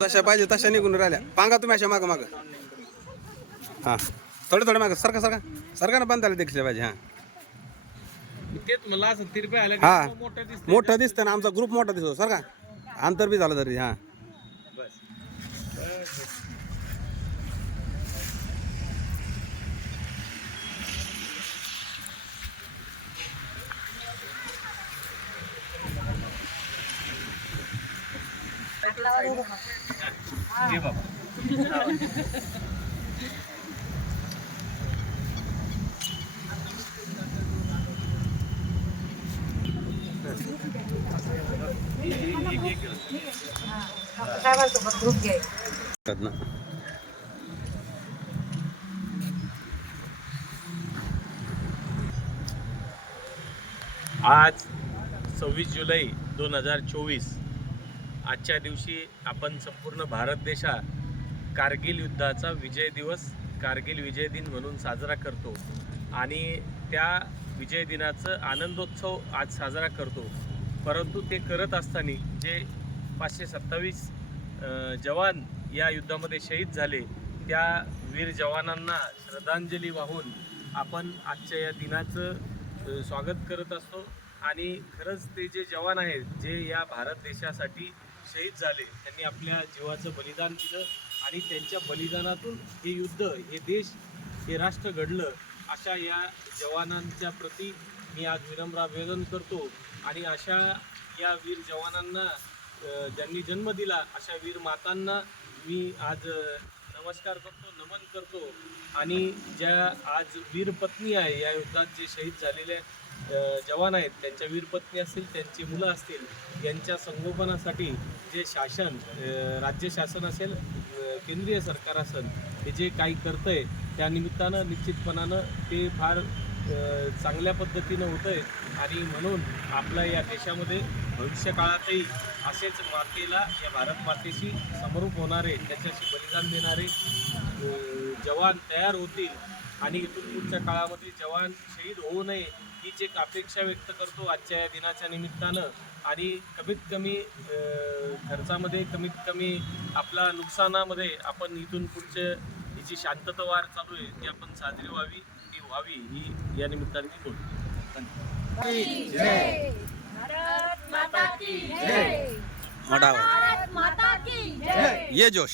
तशा पाहिजे तशा निघून राहिल्या. पांगा तुम्ही अशा मागं मागं. हां. थोडं थोडं मागं. सरका सरका. सरका ना बांधायला देखील पाहिजे हां. तेच मला असं तिरपे आलं हा. मोठं दिसत मोठं दिसतं ना आमचा ग्रुप मोठा दिसतो सर का अंतर बी झालं तरी हां. ना आज सव्वीस जुलै दोन हजार चोवीस. आजच्या दिवशी आपण संपूर्ण भारत देशात कारगिल युद्धाचा विजय दिवस कारगिल विजय दिन म्हणून साजरा करतो. आणि त्या विजय दिनाचं आनंदोत्सव आज साजरा करतो. परंतु ते करत असताना जे पाचशे सत्तावीस जवान या युद्धामध्ये शहीद झाले त्या वीर जवानांना श्रद्धांजली वाहून आपण आजच्या या दिनाचं स्वागत करत असतो. आणि खरंच ते जे जवान आहेत जे या भारत देशासाठी शहीद झाले. त्यांनी आपल्या जीवाचं बलिदान दिलं आणि त्यांच्या बलिदानातून हे युद्ध हे देश हे राष्ट्र घडलं. अशा या जवानांच्या प्रती मी आज विनम्र अभिवादन करतो आणि अशा या वीर जवानांना ज्यांनी जन्म दिला अशा वीर मातांना मी आज नमस्कार करतो नमन करतो. आणि ज्या आज वीर पत्नी आहे या युद्धात जे शहीद झालेले अ, जवान आहेत त्यांच्या वीरपत्नी असतील त्यांची मुलं असतील यांच्या संगोपनासाठी जे शासन राज्य शासन असेल केंद्रीय सरकार असेल हे जे काही करतं त्या निमित्तानं निश्चितपणानं ते फार चांगल्या पद्धतीनं होतं आहे आणि म्हणून आपल्या या देशामध्ये भविष्यकाळातही असेच मातेला या भारत मातेशी समरूप होणारे त्याच्याशी बलिदान देणारे जवान तयार होतील आणि इथून पुढच्या काळामध्ये जवान शहीद होऊ नये हीच एक अपेक्षा व्यक्त करतो आजच्या या दिनाच्या निमित्तानं. आणि कमीत कमी अ, खर्चामध्ये कमीत कमी आपला नुकसानामध्ये आपण इथून पुढच्या ही जी शांततावार चालू आहे ती आपण साजरी व्हावी ती व्हावी ही या निमित्ताने मी बोलतो. माता की जय. मोठा आवाज. भारत माता की जय. ये जोश.